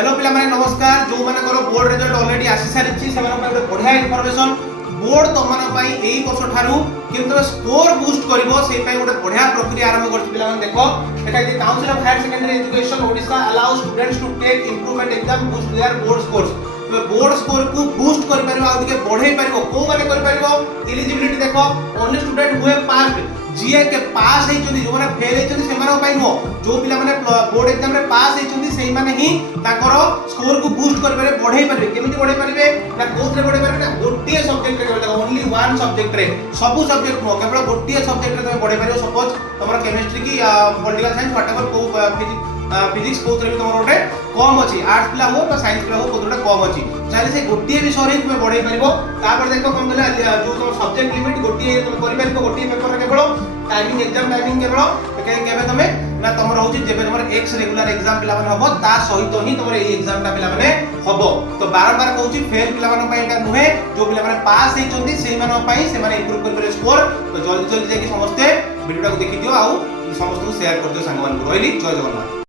Hello पिला माने नमस्कार। जो माने करो बोर्ड रिजल्ट ऑलरेडी आसी सारिछि से माने ଗୋଟେ बढ़िया इन्फॉर्मेशन बोर्ड तो माने पई एई वर्ष ठारू किंतु स्कोर बूस्ट करबो से पई ଗୋଟେ बढ़िया प्रक्रिया आरंभ करछि। पिला माने देखो एटा जे council of higher secondary education Odisha allow students to take improvement exam boost their board scores. तो बोर्ड स्कोर को बूस्ट कर परिबो आ दिके बढ़ाई परिबो को माने कर परिबो एलिजिबिलिटी देखो ओनली स्टूडेंट हुए पास जीए के पास है चोदी जो माने फेल है चोदी से माने पाई नो जो पिला माने बोर्ड एग्जाम रे पास है चोदी सेही माने ही ताकर स्कोर को बूस्ट कर पारे बढ़ाई पारे केमिति बढ़ाई पारे ना कोथरे बढ़ाई पारे ना गोटिए सब्जेक्ट रे केवल ओनली वन सब्जेक्ट रे सब सब्जेक्ट नो केवल गोटिए सब्जेक्ट रे तुम बढ़ाई पारे। सपोज तमरा केमिस्ट्री की पॉलिटिकल साइंस व्हाटएवर को फिजिक्स कोथरे भी तमरा ओटे कम अछि आर्ट्स पिला हो साइंस पिला हो कोथरे कम अछि चाहे से गोटिए विषय रे तुम बढ़ाई पारिबो। तापर देखो कम देला जो तुम सब्जेक्ट लिमिट गोटिए तुम करि पारिबो गोटिए पेपर रे केवल टाइमिंग एग्जाम टाइमिंग केवल केबे तमे ना तमर होची जेबे तमर एक्स रेगुलर एग्जाम पिला माने हबो ता सहित ही तमर ए एग्जाम टा पिला माने हबो। तो बार बार कहूची फेल पिला माने पई एटा नुहे जो पिला माने पास हे चंदी सेही माने पई से माने इंप्रूव कर करे स्कोर। तो जल्दी जल्दी जाके समस्त वीडियो को देखि दियो आउ समस्त को शेयर कर दियो संग मान को रहली। जय जगन्नाथ।